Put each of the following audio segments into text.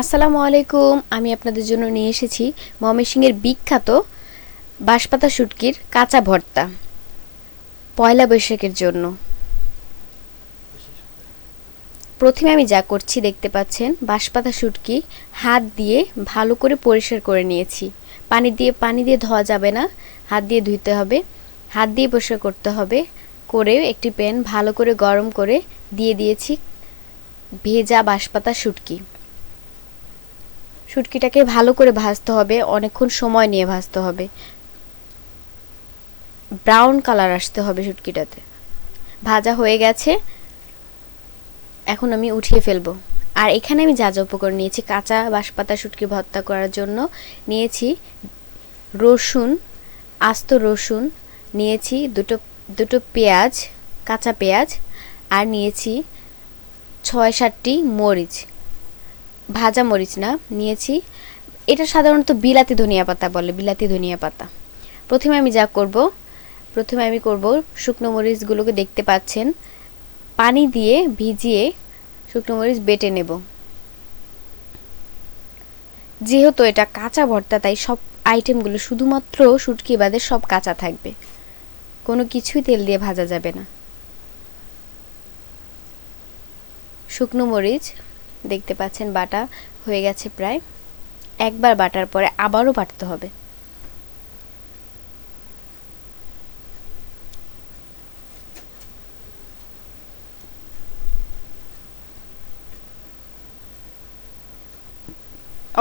আসসালামু আলাইকুম, আমি আপনাদের জন্য নিয়ে এসেছি ময়মনসিংহের বিখ্যাত বাঁশপাতা শুটকির কাঁচা ভর্তা, পয়লা বৈশাখের জন্য। প্রথমে আমি যা করছি দেখতে পাচ্ছেন, বাঁশপাতা শুটকি হাত দিয়ে ভালো করে পরিষ্কার করে নিয়েছি। পানি দিয়ে পানি দিয়ে ধোয়া যাবে না, হাত দিয়ে ধুইতে হবে। হাত দিয়ে পরিষ্কার করতে হবে, করে একটি প্যান ভালো করে গরম করে দিয়ে দিয়েছি ভেজা বাঁশপাতা শুটকি। শুটকিটাকে ভালো করে ভাজতে হবে, অনেকক্ষণ সময় নিয়ে ভাজতে হবে। ব্রাউন কালার আসতে হবে শুটকিটাতে ভাজা হয়ে গেছে। এখন আমি উঠিয়ে ফেলব। আর এখানে আমি যা যা উপকরণ নিয়েছি, কাঁচা বাঁশপাতা শুটকি ভর্তা করার জন্য নিয়েছি রসুন, আস্ত রসুন, নিয়েছি দুটো দুটো পেঁয়াজ, কাঁচা পেঁয়াজ, আর নিয়েছি ছয় সাতটি মরিচ। ভাজা মরিচ না, নিয়েছি। এটা সাধারণত বিলাতি ধনিয়া পাতা বলে, বিলাতি ধনিয়া পাতা। প্রথমে আমি যা করব, প্রথমে আমি করব শুকনো মরিচগুলোকে দেখতে পাচ্ছেন। পানি দিয়ে ভিজিয়ে শুকনো মরিচ বেটে নেব। যেহেতু এটা কাঁচা ভর্তা, তাই সব আইটেমগুলো শুধুমাত্র শুটকি বাদে সব কাঁচা থাকবে। কোনো কিছুই তেল দিয়ে ভাজা যাবে না। শুকনো মরিচ দেখতে পাচ্ছেন বাটা হয়ে গেছে প্রায়। একবার বাটার পরে আবারও বাটতে হবে।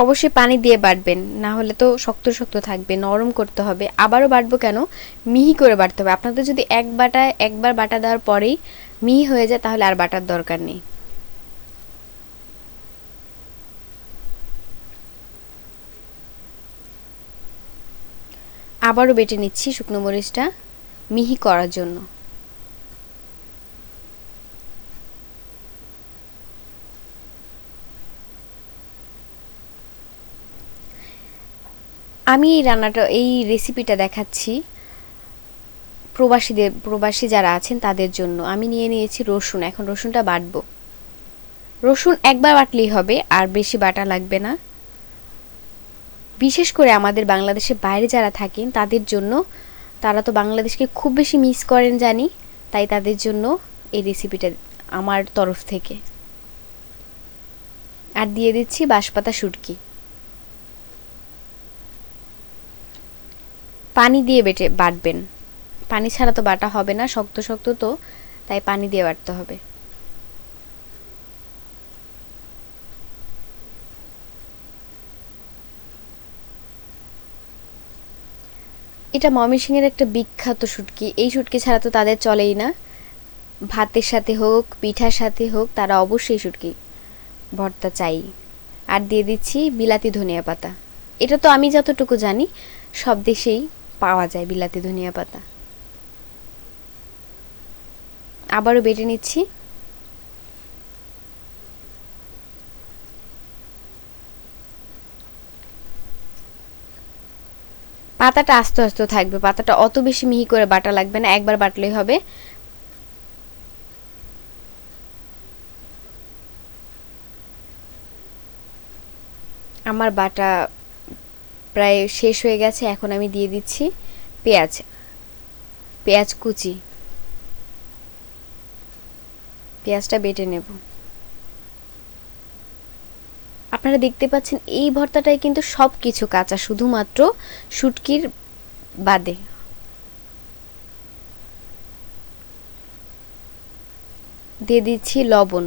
অবশ্যই পানি দিয়ে বাটবেন, না হলে তো শক্ত শক্ত থাকবে, নরম করতে হবে। আবারও বাটবো কেন? মিহি করে বাটতে হবে। আপনাদের যদি এক বাটা একবার বাটা দেওয়ার পরেই মিহি হয়ে যায়, তাহলে আর বাটার দরকার নেই। আবারও বেটে নিচ্ছি শুকনো মরিচটা মিহি করার জন্য। আমি এই রান্নাটা, এই রেসিপিটা দেখাচ্ছি প্রবাসীদের, প্রবাসী যারা আছেন তাদের জন্য। আমি নিয়ে নিয়েছি রসুন, এখন রসুনটা বাটবো। রসুন একবার বাটলেই হবে, আর বেশি বাটা লাগবে না। বিশেষ করে আমাদের বাংলাদেশের বাইরে যারা থাকেন, তাদের জন্য তারা তো বাংলাদেশকে খুব বেশি মিস করেন জানি, তাই তাদের জন্য এই রেসিপিটা আমার তরফ থেকে। আর দিয়ে দিচ্ছি বাঁশপাতা শুটকি। পানি দিয়ে বেটে বাটবেন। পানি ছাড়া তো বাটা হবে না, শক্ত শক্ত তো, তাই পানি দিয়ে বাটতে হবে। এটা ময়মনসিংহের একটা বিখ্যাত শুটকি। এই শুটকি ছাড়া তো তাদের চলেই না। ভাতের সাথে হোক, পিঠার সাথে হোক, তারা অবশ্যই শুটকি ভর্তা চাই। আর দিয়ে দিচ্ছি বিলাতি ধনিয়া পাতা। এটা তো আমি যতটুকু জানি, সব দেশেই পাওয়া যায় বিলাতি ধনিয়া পাতা। আবারও বেটে নিচ্ছি। পাতাটা আস্তে আস্তে থাকবে, পাতাটা অত বেশি মিহি করে বাটা লাগবে না, একবার বাটলেই হবে। আমার বাটা প্রায় শেষ হয়ে গেছে, এখন আমি দিয়ে দিচ্ছি পেঁয়াজ পেঁয়াজ কুচি। পেঁয়াজটা বেটে নেব। আপনারা দেখতে পাচ্ছেন এই ভর্তাটায় কিন্তু সব কিছু কাঁচা, শুধুমাত্র শুটকির বাদে। দিয়ে দিচ্ছি লবণ,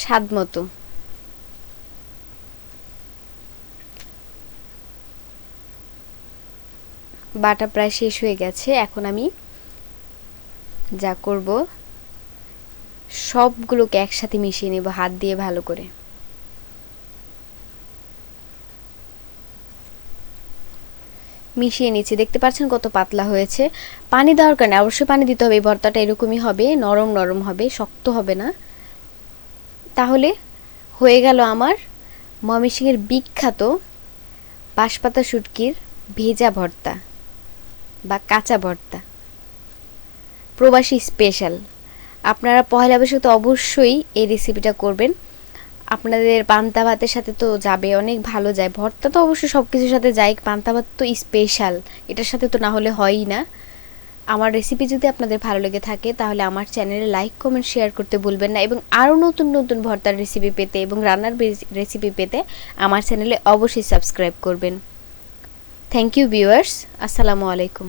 স্বাদ মতো। বাটা প্রায় শেষ হয়ে গেছে, এখন আমি যা করব সবগুলোকে একসাথে মিশিয়ে নেব, হাত দিয়ে ভালো করে। মিশিয়ে নিচ্ছি। দেখতে পাচ্ছেন কত পাতলা হয়েছে। পানি দেওয়ার কারণে অবশ্যই পানি দিতে হবে, এই ভর্তাটা এরকমই হবে, নরম নরম হবে, শক্ত হবে না। তাহলে হয়ে গেল আমার ময়মনসিংহের বিখ্যাত বাঁশপাতা শুটকির ভেজা ভর্তা বা কাঁচা ভর্তা। প্রবাসী স্পেশাল। আপনারা পয়লা বৈশাখ তো অবশ্যই এই রেসিপিটা করবেন। আপনাদের পান্তা ভাতের সাথে তো যাবে, অনেক ভালো যায়। ভর্তা তো অবশ্যই সব কিছুর সাথে যায়, পান্তা ভাত তো স্পেশাল এটার সাথে তো না হলে হয়ই না। আমার রেসিপি যদি আপনাদের ভালো লেগে থাকে, তাহলে আমার চ্যানেলে লাইক কমেন্ট শেয়ার করতে ভুলবেন না এবং আরও নতুন নতুন ভর্তার রেসিপি পেতে এবং রান্নার রেসিপি পেতে আমার চ্যানেলে অবশ্যই সাবস্ক্রাইব করবেন। থ্যাংক ইউ ভিউয়ার্স আসসালামু আলাইকুম।